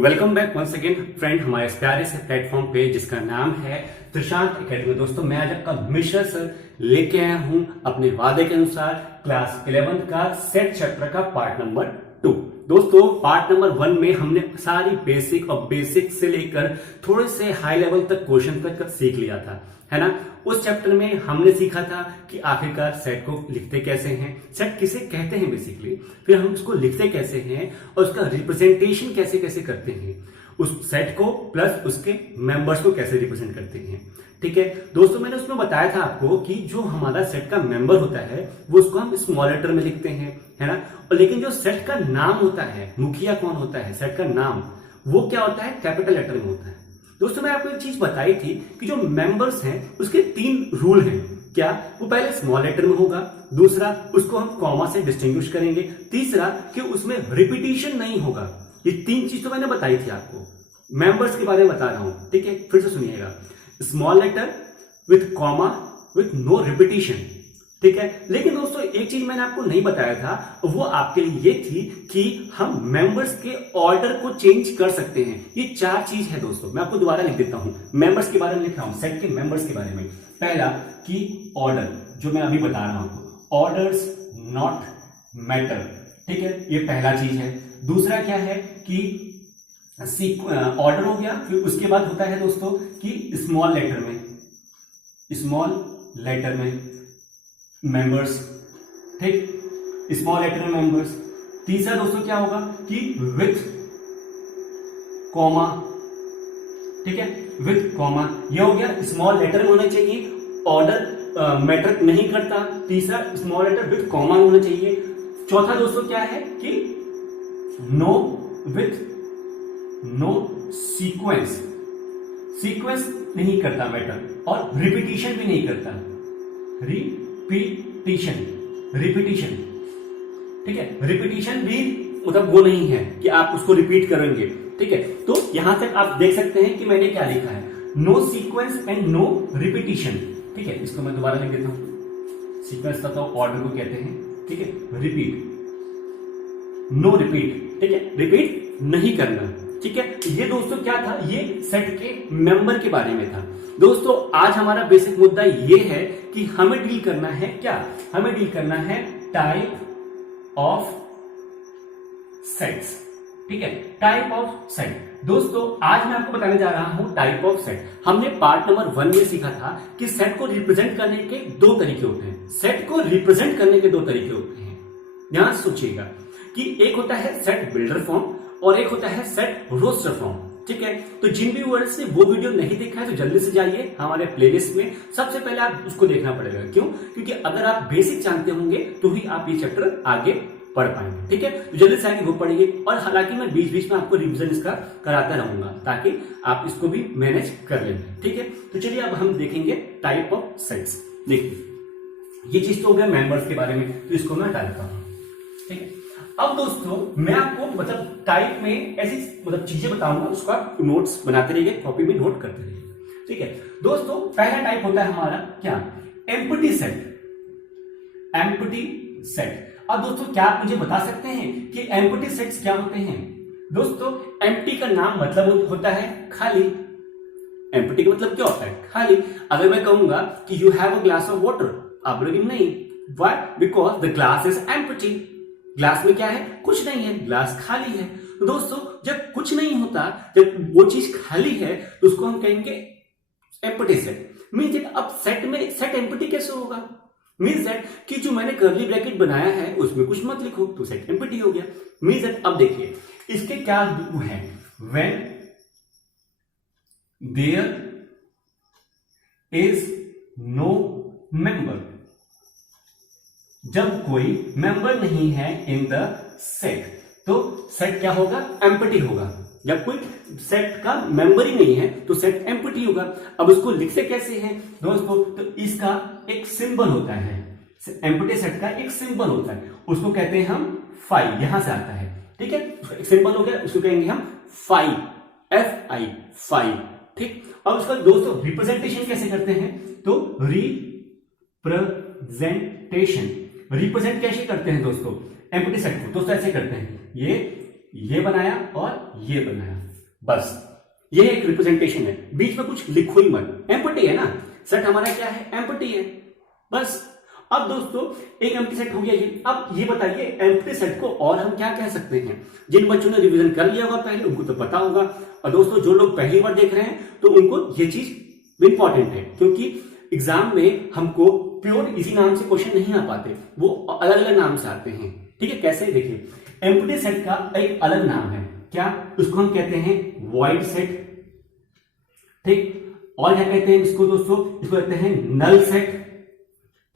Welcome back once again friend हमारे इस प्यारे से प्लेटफॉर्म पे जिसका नाम है त्रिशांत एकेडमी। दोस्तों मैं आज आपका मिश्रा सर लेके आया हूं अपने वादे के अनुसार क्लास 11 का सेट चैप्टर का पार्ट नंबर 2। दोस्तों पार्ट नंबर 1 में हमने सारी बेसिक और बेसिक से लेकर थोड़े से हाई लेवल तक क्वेश्चन तक सीख लिया था, है ना। उस चैप्टर में हमने सीखा था कि आखिरकार सेट को लिखते कैसे हैं, सेट किसे कहते हैं बेसिकली, फिर हम उसको लिखते कैसे हैं और उसका रिप्रेजेंटेशन कैसे कैसे करते हैं, उस सेट को प्लस उसके मेंबर्स को कैसे रिप्रेजेंट करते हैं। ठीक है दोस्तों, मैंने उसमें बताया था आपको कि जो हमारा सेट का मेंबर होता है वो उसको हम स्मॉल लेटर में लिखते हैं, है ना। और लेकिन जो सेट का नाम होता है, मुखिया कौन होता है, सेट का नाम, वो क्या होता है, कैपिटल लेटर में होता है। दोस्तों मैं आपको एक चीज बताई थी कि जो मेंबर्स हैं उसके 3 रूल हैं। क्या? वो पहले स्मॉल लेटर में होगा, दूसरा उसको हम कॉमा से डिस्टिंग्विश करेंगे, तीसरा कि उसमें रिपीटिशन नहीं होगा। ये 3 चीज तो मैंने बताई थी आपको, मेंबर्स के बारे में बता रहा हूं। ठीक है, फिर से सुनिएगा, small letter with comma with no repetition. ठीक है, लेकिन दोस्तों एक चीज मैंने आपको नहीं बताया था, वो आपके लिए ये थी कि हम मेंबर्स के ऑर्डर को चेंज कर सकते हैं। ये 4 चीज है दोस्तों, मैं आपको दोबारा लिख देता हूं, मेंबर्स के बारे में लिख रहा हूं, सेट के मेंबर्स के बारे में। पहला कि ऑर्डर, जो मैं अभी बता रहा हूं, ऑर्डर्स नॉट मैटर। ठीक है, ये पहला चीज है। दूसरा क्या है कि ऑर्डर हो गया, फिर उसके बाद होता है दोस्तों कि स्मॉल लेटर में मेंबर्स। ठीक, स्मॉल लेटर में मेंबर्स। तीसरा दोस्तों क्या होगा कि विथ कॉमा। ठीक है, विथ कॉमा, ये हो गया, स्मॉल लेटर में होना चाहिए, ऑर्डर मैटर नहीं करता। तीसरा स्मॉल लेटर विथ कॉमा होना चाहिए। चौथा दोस्तों क्या है कि नो विथ नो सीक्वेंस नहीं करता मैटर, और रिपीटिशन भी नहीं करता, रिपीटिशन। ठीक है, रिपीटिशन भी मतलब वो नहीं है कि आप उसको रिपीट करेंगे। ठीक है, तो यहां तक आप देख सकते हैं कि मैंने क्या लिखा है, no sequence and no repetition. ठीक है, इसको मैं दोबारा लिख देता हूं, सीक्वेंस का तो ऑर्डर को कहते हैं। ठीक है, रिपीट, नो रिपीट। ठीक है, रिपीट नहीं करना। ठीक है, ये दोस्तों क्या था, ये सेट के मेंबर के बारे में था। दोस्तों आज हमारा बेसिक मुद्दा ये है कि हमें डील करना है क्या, हमें डील करना है टाइप ऑफ सेट्स। ठीक है, टाइप ऑफ सेट। दोस्तों आज मैं आपको बताने जा रहा हूं टाइप ऑफ सेट। हमने पार्ट नंबर 1 में सीखा था कि सेट को रिप्रेजेंट करने के 2 तरीके होते हैं। सेट को रिप्रेजेंट करने के 2 तरीके होते हैं, ध्यान सोचिएगा कि एक होता है सेट बिल्डर फॉर्म और एक होता है सेट रोस्टर फॉर्म। ठीक है, तो जिन भी व्यूअर्स ने वो वीडियो नहीं देखा है तो जल्दी से जाइए हमारे प्लेलिस्ट में, सबसे पहले आप उसको देखना पड़ेगा। क्यों? क्योंकि अगर आप बेसिक जानते होंगे तो ही आप ये चैप्टर आगे पढ़ पाएंगे। ठीक है, तो जल्दी से आगे वो पढ़िए, और हालांकि मैं बीच बीच में आपको रिवीजन इसका कराता रहूंगा ताकि आप इसको भी मैनेज कर लेंगे। ठीक है, तो चलिए अब हम देखेंगे टाइप ऑफ सेट्स। देखिए ये चीज तो हो गया मेंबर्स के बारे में, तो इसको मैं डालता हूं। ठीक है, अब दोस्तों मैं आपको मतलब टाइप में ऐसी मतलब चीजें बताऊंगा, उसका नोट्स बनाते रहिए, कॉपी में नोट करते रहिए। ठीक है दोस्तों, पहला टाइप होता है हमारा क्या, एम्प्टी सेट। अब दोस्तों क्या आप मुझे बता सकते हैं कि एम्प्टी सेट्स क्या होते हैं? दोस्तों एम्प्टी का नाम मतलब होता है खाली। एम्प्टी का मतलब क्या होता है, खाली। अगर मैं कहूंगा कि you have a glass of water, आप बोलोगे नहीं, why, because the glass is empty. Glass में क्या है, कुछ नहीं है, ग्लास खाली है। तो दोस्तों जब कुछ नहीं होता, जब वो चीज खाली है, तो उसको हम कहेंगे एम्प्टी सेट। मींस दैट अब सेट में सेट एम्प्टी कैसे होगा, मींस दैट कि जो मैंने कर्ली ब्रैकेट बनाया है उसमें कुछ मत लिखो तो सेट एम्प्टी हो गया। मींस दैट अब देखिए इसके क्या है, when there is no member, जब कोई मेंबर नहीं है इन द सेट, तो सेट क्या होगा, एम्प्टी होगा। जब कोई सेट का मेंबर ही नहीं है तो सेट एम्प्टी होगा। अब उसको लिखते कैसे हैं दोस्तों, तो इसका एक सिंबल होता है, एम्प्टी सेट का एक सिंबल होता है, उसको कहते हैं हम फाई, यहां से आता है। ठीक है, एक सिंबल हो गया, उसको कहेंगे हम फाई, FI, फाई। ठीक, अब उसका दोस्तों रिप्रेजेंटेशन कैसे करते हैं, तो रिप्रेजेंट कैसे करते हैं दोस्तों एम्प्टी सेट को, दोस्तों ऐसे करते हैं, ये बनाया और ये बनाया, बस ये एक रिप्रेजेंटेशन है, बीच में कुछ लिखो ही मत, एम्प्टी है ना, सेट हमारा क्या है, एम्प्टी है बस। अब दोस्तों एक एम्प्टी सेट हो गया ये। अब ये बताइए एम्प्टी सेट को और हम क्या कह सकते हैं। जिन बच्चों ने रिवीजन कर लिया होगा पहले उनको तो पता होगा, और दोस्तों जो लोग पहली बार देख रहे हैं तो उनको ये चीज इंपॉर्टेंट है, क्योंकि एग्जाम में हमको प्योर इसी नाम से क्वेश्चन नहीं आ पाते, वो अलग अलग नाम से आते हैं। ठीक है, कैसे, देखिए एम्प्टी सेट का एक अलग नाम है, क्या, उसको हम कहते हैं वॉइड सेट। ठीक, और क्या कहते हैं इसको दोस्तों, इसको कहते हैं नल सेट।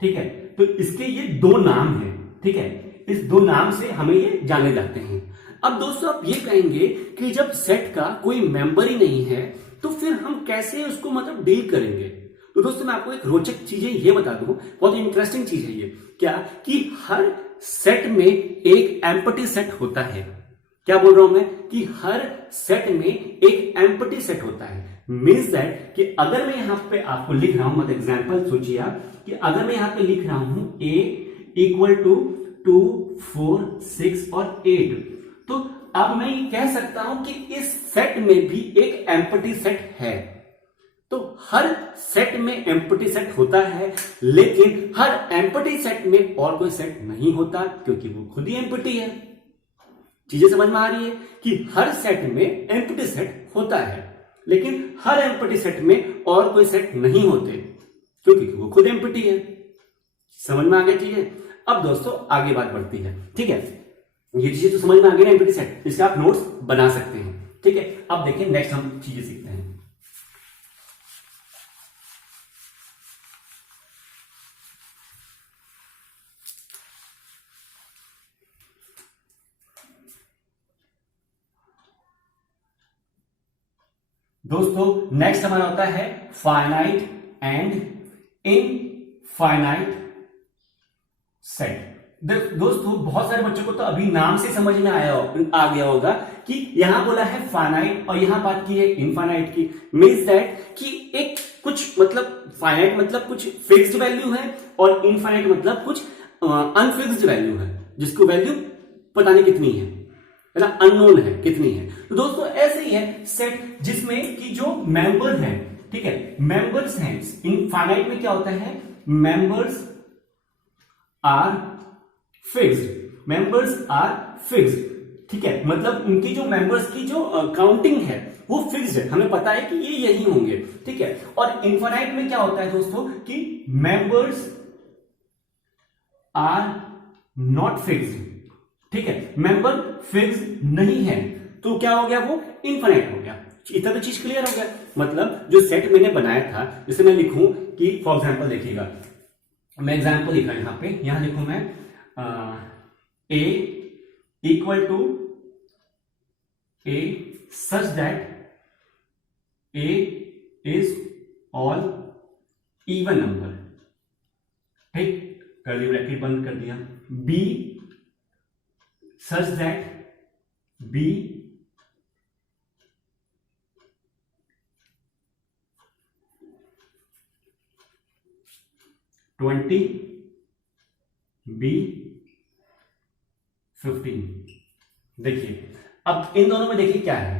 ठीक है, तो इसके ये दो नाम हैं। ठीक है, इस दो नाम से हमें ये जाने जाते हैं। अब दोस्तों आप ये कहेंगे कि जब सेट का कोई मेंबर ही नहीं है तो फिर हम कैसे उसको मतलब डील करेंगे। तो दोस्तों मैं आपको एक रोचक चीजें ये बता दूं, बहुत इंटरेस्टिंग चीज है ये, क्या कि हर सेट में एक एम्प्टी सेट होता है। क्या बोल रहा हूं मैं, कि हर सेट में एक एम्प्टी सेट होता है। मीन्स दैट कि अगर मैं यहां पे आपको लिख रहा हूं, मतलब एग्जांपल सोचिए आप कि अगर मैं यहां पे लिख रहा हूं a इक्वल टू 2 4 6 और 8, तो अब मैं ये कह सकता हूं कि इस सेट में भी एक एम्प्टी सेट है। तो हर सेट में एम्प्टी सेट होता है, लेकिन हर एम्प्टी सेट में और कोई सेट नहीं होता, क्योंकि वो खुद ही एम्प्टी है। चीजें समझ में आ रही है कि हर सेट में एम्प्टी सेट होता है, लेकिन हर एम्प्टी सेट में और कोई सेट नहीं होते, क्योंकि वो खुद एम्प्टी है। समझ में आ गया चीजें। अब दोस्तों आगे बात बढ़ती है। ठीक है, ये चीजें तो समझ में आ गई ना, एम्प्टी सेट, इसके आप नोट्स बना सकते हैं। ठीक है, अब देखिए नेक्स्ट हम चीजें सीखते हैं। दोस्तों नेक्स्ट हमारा होता है फाइनाइट एंड इनफाइनाइट सेट। दोस्तों बहुत सारे बच्चों को तो अभी नाम से समझ में आ गया होगा कि यहां बोला है फाइनाइट और यहां बात की है इनफाइनाइट की। मीन्स दैट कि एक कुछ मतलब फाइनाइट मतलब कुछ फिक्स्ड वैल्यू है और इनफाइनाइट मतलब कुछ अनफिक्स्ड वैल्यू है, जिसको वैल्यू पता नहीं कितनी है ना, अननोन है कितनी है। तो दोस्तों ऐसे ही है सेट जिसमें कि जो मेंबर हैं, ठीक है, मेंबर्स हैं। इनफाइनाइट में क्या होता है, members are fixed, members are fixed. ठीक है, मतलब उनकी जो मेंबर्स की जो काउंटिंग है वो फिक्स्ड है, हमें पता है कि ये यही होंगे। ठीक है, और इनफाइनाइट में क्या होता है दोस्तों कि मेंबर्स आर नॉट फिक्स्ड। ठीक है, मेंबर फिक्स्ड नहीं है, तो क्या हो गया, वो इनफाइनाइट हो गया। इतना तो चीज क्लियर हो गया। मतलब जो सेट मैंने बनाया था, जैसे मैं लिखूं कि फॉर एग्जांपल देखिएगा, मैं एग्जांपल लिख रहा हूं यहां पे, यहां लिखूं मैं a equal to a such that a is all even number. ठीक, कर्ली ब्रैकेट बंद कर दिया। b such that b (20) b 15। देखिए अब इन दोनों में देखिए क्या है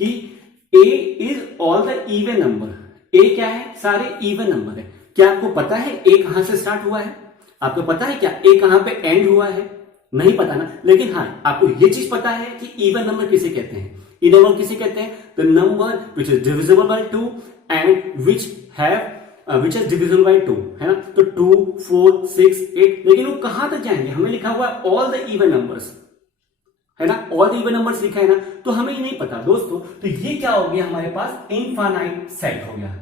कि a is all the even number. a क्या है, सारे इवन नंबर है। क्या आपको पता है a कहां से स्टार्ट हुआ है, आपको पता है क्या a कहां पे एंड हुआ है, नहीं पता ना। लेकिन हाँ आपको ये चीज पता है कि इवन नंबर किसे कहते हैं, इवन नंबर किसे कहते हैं, the number which is divisible by 2 and which is divisible by 2, है ना। तो 2 4 6 8, लेकिन वो कहां तक जाएंगे, हमें लिखा हुआ है ऑल द इवन नंबर्स, है ना, ऑल द इवन नंबर्स लिखा है ना, तो हमें ये नहीं पता दोस्तों। तो ये क्या हो गया, हमारे पास इनफाइनाइट सेट हो गया।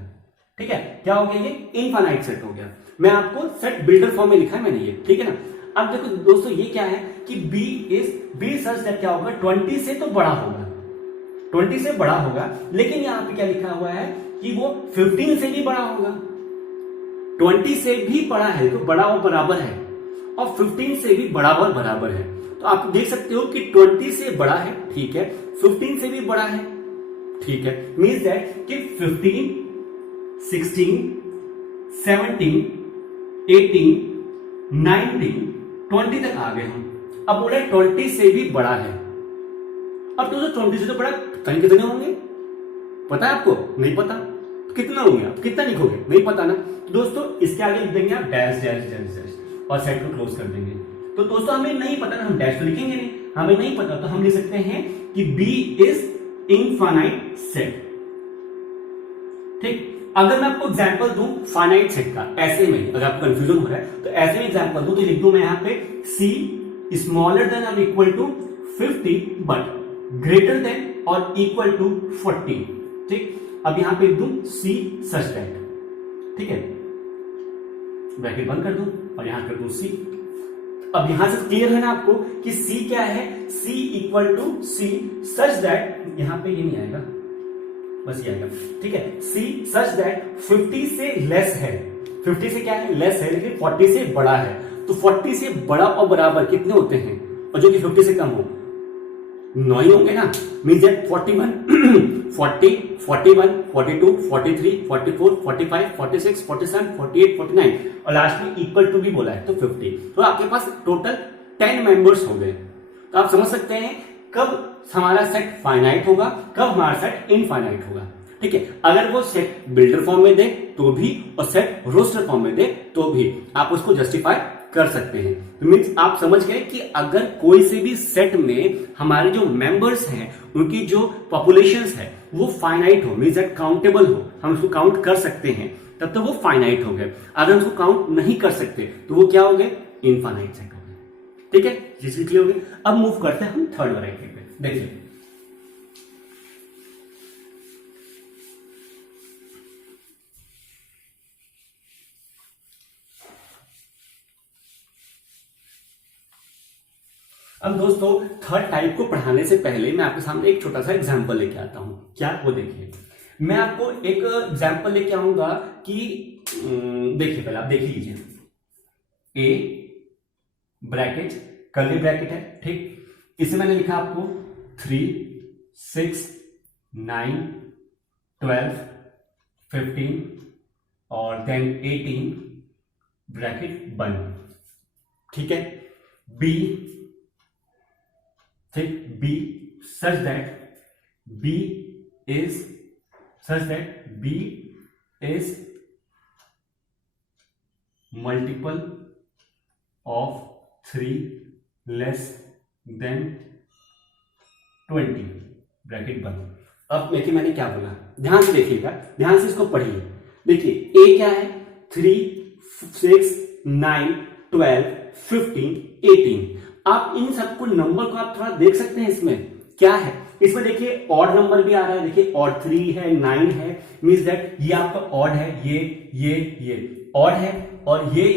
ठीक है, क्या हो गया, ये इनफाइनाइट सेट हो गया। मैं आपको सेट बिल्डर फॉर्म में लिखा है मैंने ये, ठीक है ना। अब देखो दोस्तों ये क्या है कि b सच दैट क्या होगा, 20 से तो बड़ा होगा, 20 से बड़ा होगा, लेकिन यहां पे क्या लिखा हुआ है कि वो 15 से भी बड़ा होगा। 20 से भी बड़ा है तो बड़ा और बराबर है, और 15 से भी बड़ा और बराबर है। तो आप देख सकते हो कि 20 से बड़ा है, ठीक है, 15 से भी बड़ा है, ठीक है। मीन्स दैट कि 15 16 17 18 19 20 तक आ गए हम। अब बोले 20 से भी बड़ा है। अब तो 20 से तो बड़ा यानी कितने होंगे पता है आपको? नहीं पता। तो कितना होंगे? आप कितना लिखोगे? नहीं पता ना। तो दोस्तों इसके आगे लिख देंगे आप डैश डैश डैश डैश और सेट को क्लोज कर देंगे। तो दोस्तों हमें नहीं पता ना, हम डैश तो लिखेंगे नहीं, हमें नहीं पता, तो हम लिख सकते हैं कि बी इज इनफाइनाइट सेट। ठीक, अगर मैं आपको एग्जांपल दूं फाइनाइट सेट का, ऐसे में अगर आपको कंफ्यूजन हो रहा है तो ऐसे में एग्जांपल दूं तो लिख दूं मैं यहां पे सी स्मॉलर देन और equal to 50 but greater than और इक्वल टू 40। ठीक, अब यहां पे लिख दूं सी सच दैट, ठीक है, ब्रैकेट बंद कर दूं और यहां कर दूं सी। अब यहां से क्लियर है ना आपको कि सी क्या है? C equal to C such that, यहां पे ये नहीं आएगा, बस ये आएगा, ठीक है, सी सच दैट 50 से लेस है, 50 से क्या है? लेस है, लेकिन 40 से बड़ा है। तो 40 से बड़ा और बराबर कितने होते हैं? और जो कि 50 से कम हो 9 ही होंगे ना। मीन्स दैट 41 40 41 42 43 44 45 46 47 48 49 और लास्ट में इक्वल टू भी बोला है तो 50। तो आपके पास टोटल 10 मेंबर्स हो गए। तो आप समझ सकते हैं कब हमारा सेट फाइनाइट होगा, कब हमारा सेट इनफाइनाइट होगा। ठीक है, अगर वो सेट बिल्डर फॉर्म में दे तो भी और सेट रोस्टर फॉर्म में दे तो भी आप उसको जस्टिफाई कर सकते हैं। तो मीन्स आप समझ गए कि अगर कोई से भी सेट में हमारे जो मेंबर्स हैं उनकी जो पॉपुलेशंस है वो फाइनाइट हो, मीन्स दैट काउंटेबल हो, हम उसको काउंट कर सकते हैं, तब तो वो फाइनाइट हो गए। अगर हम उसको काउंट नहीं कर सकते तो वो क्या हो गए? इनफाइनाइट सेट हो गए। ठीक है, जिस क्लियर हो गई। अब मूव करते हैं हम थर्ड वैरायटी पे। देखिए अब दोस्तों थर्ड टाइप को पढ़ाने से पहले मैं आपके सामने एक छोटा सा एग्जांपल लेके आता हूं। क्या? वो देखिए, मैं आपको एक एग्जांपल लेके आऊंगा कि देखिए, पहले आप देख लीजिए, ए ब्रैकेट कर्ली ब्रैकेट है, ठीक, इसे मैंने लिखा आपको 3 6 9 12 15 और देन 18 ब्रैकेट बंद, ठीक है। बी, ठीक, B such that B is multiple of 3 less than 20 bracket बंद। अब देखिए मैंने क्या बोला, ध्यान से देखिएगा, ध्यान से इसको पढ़िए। देखिए ए क्या है? 3 6 9 12 15 18। आप इन सबको नंबर को आप थोड़ा देख सकते हैं, इसमें क्या है? इसमें देखिए ऑड नंबर भी आ रहा है, देखिए ऑड 3 है, 9 है, मींस दैट ये आपका ऑड है, ये ऑड है और ये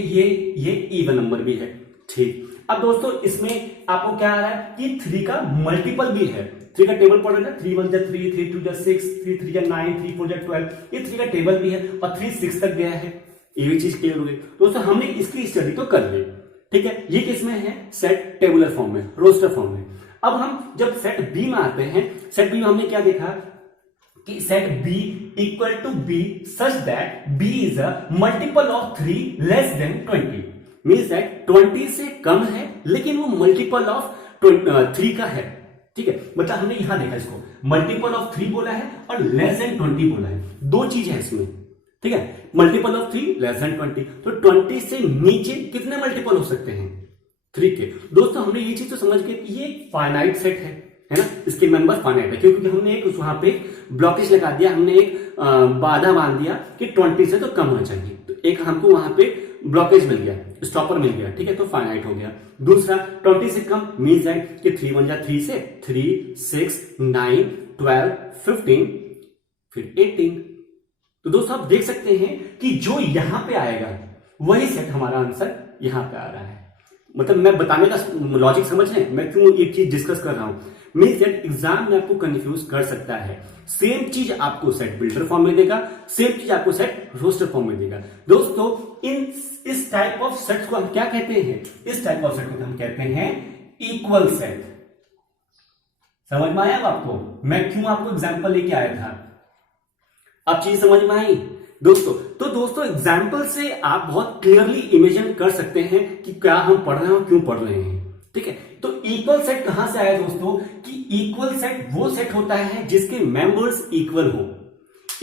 इवन नंबर भी है, ठीक। अब दोस्तों इसमें आपको क्या आ रहा है कि 3 का मल्टीपल भी है। 3 का टेबल पढ़ रहे हैं ना, 3 1 3 3 2 6 3 3 9 3 4 12, ये 3 का टेबल भी है और 3 6 तक गया है। ये भी चीज क्लियर हो गई दोस्तों, हमने इसकी स्टडी तो कर ली, ठीक है। ये किसमें है? सेट टेबुलर फॉर्म में, रोस्टर फॉर्म में। अब हम जब सेट बी में आते हैं, सेट बी में हमने क्या देखा कि set B equal to B such that B is a multiple of 3 less than 20, means that 20 से कम है लेकिन वो मल्टीपल ऑफ 3 का है, ठीक है। मतलब हमने यहां देखा इसको मल्टीपल ऑफ 3 बोला है और लेस देन 20 बोला है, दो चीज है इसमें, ठीक है। मल्टीपल ऑफ 3 लेस देन 20, तो 20 से नीचे कितने मल्टीपल हो सकते हैं? 3 के। दोस्तों हमने ये चीज तो समझ गए कि ये फाइनाइट सेट है ना, इसके मेंबर फाइनाइट है, क्योंकि हमने एक वहां पे ब्लॉकेज लगा दिया, हमने एक बाधा बांध दिया कि 20 से तो कम होना चाहिए, तो एक हमको वहां पे ब्लॉकेज मिल गया, स्टॉपर मिल गया, ठीक है, तो फाइनाइट हो गया। दूसरा 20 से कम मीन्स दैट कि 3 1 3 से 3 6 9 12 15 फिर 18। तो दोस्तों आप देख सकते हैं कि जो यहां पे आएगा वही सेट हमारा आंसर यहां पे आ रहा है। मतलब मैं बताने का लॉजिक समझ रहे हैं, मैं क्यों एक चीज डिस्कस कर रहा हूं, मींस दैट एग्जाम में आपको कंफ्यूज कर सकता है। सेम चीज आपको सेट बिल्डर फॉर्म में देगा, सेम चीज आपको सेट रोस्टर फॉर्म में देगा। दोस्तों इस टाइप ऑफ सेट को हम क्या कहते हैं? इस टाइप ऑफ सेट को हम कहते हैं इक्वल सेट। समझ में आया आपको मैं क्यों आपको एग्जाम्पल लेके आया था? अब चीज समझ में आई दोस्तों? तो दोस्तों एग्जाम्पल से आप बहुत क्लियरली इमेजिन कर सकते हैं कि क्या हम पढ़ रहे हैं और क्यों पढ़ रहे हैं, ठीक है। तो इक्वल सेट कहां से आया दोस्तों कि इक्वल सेट वो सेट होता है जिसके मेंबर्स इक्वल हो।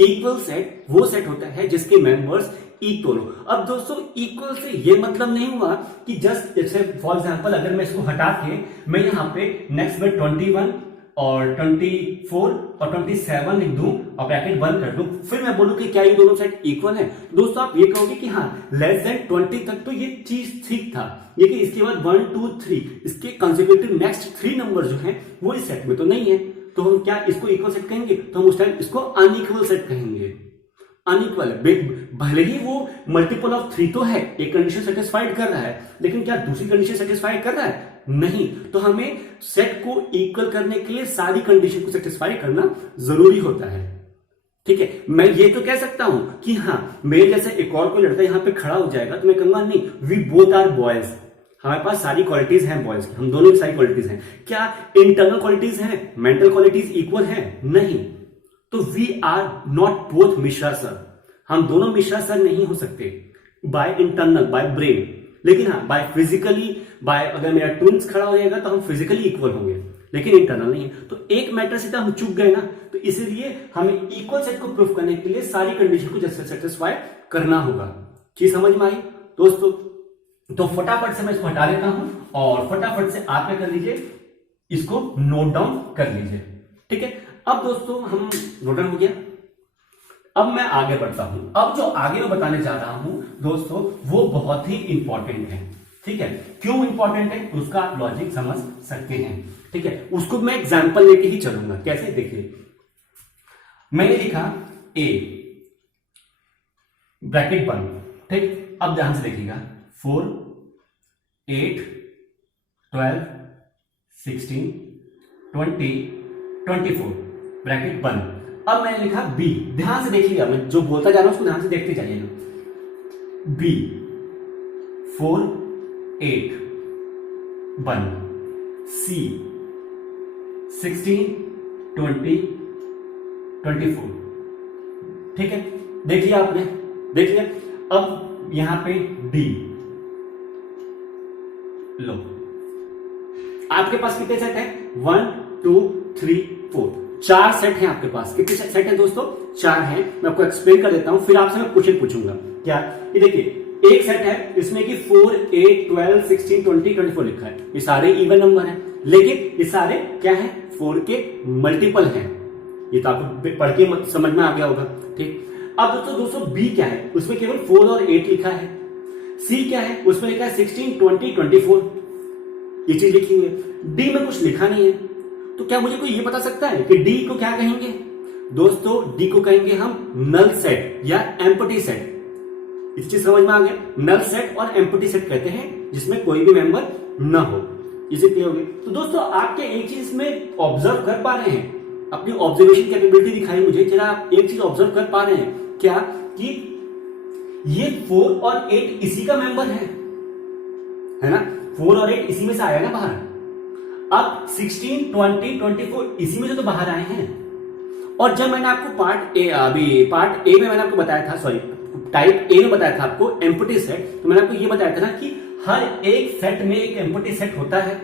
इक्वल सेट वो सेट होता है जिसके मेंबर्स इक्वल हो। अब दोस्तों इक्वल से ये मतलब नहीं हुआ कि जस्ट जैसे फॉर एग्जांपल अगर मैं इसको हटा के मैं यहाँ पे नेक्स्ट में 21 और 24 और 27 लिख दूं और ब्रैकेट बंद कर दूं, फिर मैं बोलूं कि क्या ये दोनों सेट इक्वल है। दोस्तों आप ये कहोगे कि हाँ लेस देन 20 तक तो ये चीज ठीक था, लेकिन इसके बाद 1 2 3 इसके कंसेक्यूटिव नेक्स्ट 3 नंबर जो हैं वो इस सेट में तो नहीं है, तो हम क्या इसको इक्वल सेट कहेंगे? तो हम उस टाइम इसको अनइक्वल सेट कहेंगे। अनइक्वल भले ही वो मल्टीपल ऑफ 3 तो है, एक कंडीशन सेटिस्फाइड कर रहा है, लेकिन क्या दूसरी कंडीशन सेटिस्फाई कर रहा है? नहीं। तो हमें सेट को इक्वल करने के लिए सारी कंडीशन को सेटिस्फाई करना जरूरी होता है। ठीक है, मैं ये तो कह सकता हूं कि हाँ मेरे जैसे एक और कोई लड़का यहां पे खड़ा हो जाएगा तो मैं कहूंगा नहीं वी बोथ आर बॉयज, हमारे पास सारी क्वालिटीज हैं बॉयज की, हम दोनों की सारी क्वालिटीज हैं। क्या इंटरनल क्वालिटीज हैं, मेंटल क्वालिटीज इक्वल हैं? नहीं। तो we are not both Mishra sir, हम दोनों मिश्रा सर नहीं हो सकते बाय इंटरनल बाय ब्रेन, लेकिन हाँ बाय फिजिकली बाय अगर मेरा ट्विंस खड़ा हो जाएगा तो हम फिजिकली इक्वल होंगे, लेकिन इंटरनल नहीं है। तो एक मैटर से तो हम चूक गए ना, तो इसलिए हमें इक्वल सेट को प्रूफ करने के लिए सारी कंडीशन को जैसे सेटिस्फाई करना होगा। चीज समझ में आई दोस्तों? तो फटाफट से मैं इसको हटा देता हूं और फटाफट से आप क्या कर लीजिए, इसको नोट डाउन कर लीजिए। ठीक है, अब दोस्तों हम नोट डाउन हो गया, अब मैं आगे बढ़ता हूं। अब जो आगे मैं बताने जा रहा हूं दोस्तों वो बहुत ही इंपॉर्टेंट है। ठीक है, क्यों इंपॉर्टेंट है उसका आप लॉजिक समझ सकते हैं। ठीक है, उसको मैं एग्जांपल लेके ही चलूंगा। कैसे? देखिए मैंने लिखा ए ब्रैकेट बंद। ठीक, अब ध्यान से देखिएगा 4 8 12 16 20 24 ब्रैकेट बंद। अब मैंने लिखा बी, ध्यान से देखिएगा, मैं जो बोलता जा रहा हूं उसको ध्यान से देखते जाइएगा। बी 4 8 बंद, सी 16 20 24। ठीक है, देखिए आपने देख लिया। अब यहां पे डी लो, आपके पास कितने सेट है? 1 2 3 4, 4 सेट हैं आपके पास। कितने सेट हैं दोस्तों? 4 हैं। मैं आपको एक्सप्लेन कर देता हूं, फिर आपसे मैं क्वेश्चन पूछूंगा। क्या? ये देखिए एक सेट है इसमें कि 4 8 12 16 20 24 लिखा है, ये सारे इवन नंबर हैं, लेकिन ये सारे क्या है? 4 के मल्टीपल हैं। ये तो आपको पढ़ के समझ में आ गया होगा। ठीक, अब दोस्तों बी क्या है? उसमें केवल 4 और 8 लिखा है। सी क्या है? उसमें लिखा है 16 20 24, ये चीज लिखी हुई है। डी में कुछ लिखा नहीं है, तो क्या मुझे कोई ये बता सकता है कि डी को क्या कहेंगे? दोस्तों डी को कहेंगे हम नल सेट या एम्प्टी सेट। इस चीज समझ में आ गया? नल सेट और एम्प्टी सेट कहते हैं जिसमें कोई भी मेंबर ना हो। इसे क्लियर हो गया? तो दोस्तों आप क्या एक चीज में ऑब्जर्व कर पा रहे हैं? अपनी ऑब्जर्वेशन कैपेबिलिटी दिखाई मुझे जरा। आप एक चीज ऑब्जर्व कर पा रहे हैं क्या कि ये 4 और 8 इसी का मेंबर है ना? 4 और 8 इसी में से आया ना बाहर। अब 16 20 24 इसी में से तो बाहर आए हैं। और जब मैंने आपको पार्ट ए में मैंने आपको बताया था, सॉरी टाइप ए में बताया था आपको एम्प्टी सेट, तो मैंने आपको ये बताया था ना कि हर एक सेट में एक एम्प्टी सेट होता है,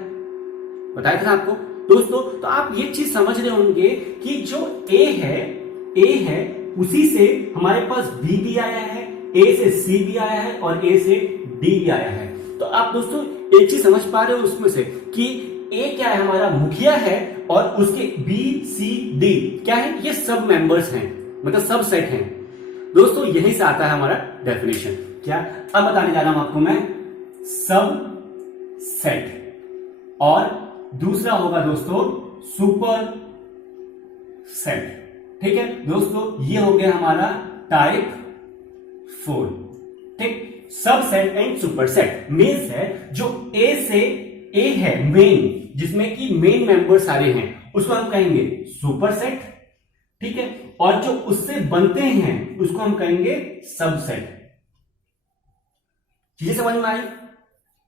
बताया था ना आपको दोस्तों। तो आप ये चीज समझ रहे होंगे कि जो ए है उसी से हमारे पास बी भी आया है, ए से सी भी आया है और ए से डी भी आया है। तो आप दोस्तों एक चीज समझ पा रहे हो उसमें से कि ए क्या है? हमारा मुखिया है, और उसके बी सी डी क्या है? ये सब मेंबर्स हैं, मतलब सब सेट हैं दोस्तों। यही से आता है हमारा डेफिनेशन। क्या? अब बताने जा रहा हूं आपको मैं सब सेट, और दूसरा होगा दोस्तों सुपर सेट। ठीक है दोस्तों, ये हो गया हमारा टाइप 4। ठीक, सब set and super set means है जो ए से ए है मेन, जिसमें कि मेन मेंबर सारे हैं, उसको हम कहेंगे सुपर सेट। ठीक है, और जो उससे बनते हैं उसको हम कहेंगे सबसेट। चीजें समझ में आई?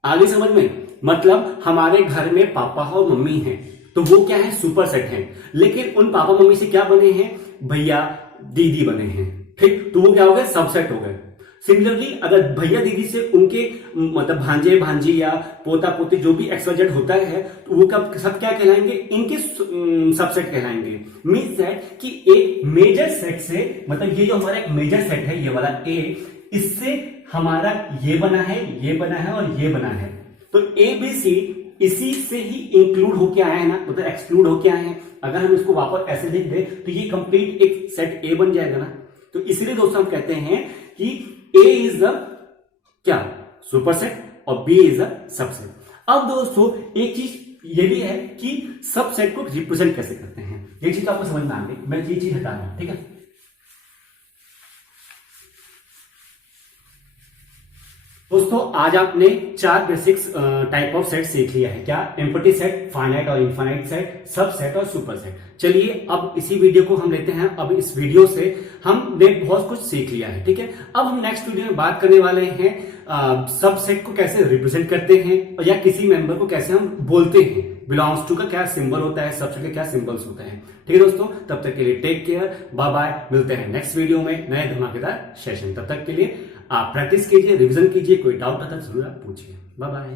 आगे समझ में? मतलब हमारे घर में पापा और मम्मी हैं, तो वो क्या है? सुपर सेट हैं। लेकिन उन पापा मम्मी से क्या बने हैं? भैया दीदी बने हैं। ठीक, तो वो क्या हो गए? सबसेट हो गए। सिमिलरली अगर भैया दीदी से उनके मतलब भांजे भांजी या पोता पोती जो भी XYZ होता है तो वो कब सब क्या कहलाएंगे, इनके सबसेट कहलाएंगे। मीन्स दैट कि एक मेजर सेट से, मतलब ये जो हमारा एक मेजर सेट है ये वाला A, इससे हमारा ये बना है, ये बना है और ये बना है। तो ABC इसी से ही इंक्लूड होके आया है ना, मतलब एक्सक्लूड होके आए हैं। अगर हम इसको वापस ऐसे लिख दे तो ये कंप्लीट एक सेट A बन जाएगा ना। तो इसीलिए दोस्तों हम कहते हैं कि A इज द क्या, सुपरसेट और B इज द सबसेट। अब दोस्तों एक चीज ये भी है कि सबसेट को रिप्रेजेंट कैसे करते हैं, ये चीज आपको समझ में आ गई। मैं ये चीज हटा रहा हूं, ठीक है। दोस्तों आज आपने 4 बेसिक्स टाइप ऑफ सेट सीख लिया है। क्या, एम्प्टी सेट, फाइनाइट और इनफाइनाइट सेट, सबसेट और सुपरसेट। चलिए अब इसी वीडियो को हम लेते हैं। अब इस वीडियो से हमने बहुत कुछ सीख लिया है, ठीक है। अब हम नेक्स्ट वीडियो में बात करने वाले हैं सबसेट को कैसे रिप्रेजेंट करते हैं या किसी मेंबर को कैसे हम बोलते हैं। बिलोंग्स टू का क्या सिंबल होता है, सबसेट का क्या सिंबल्स होते हैं, ठीक है दोस्तों। तब तक के लिए टेक केयर, बाय बाय। मिलते हैं नेक्स्ट वीडियो में नए धमाकेदार सेशन। तब तक के लिए आप प्रैक्टिस कीजिए, रिवीजन कीजिए, कोई डाउट आता है जरूर आप पूछिए। Bye bye.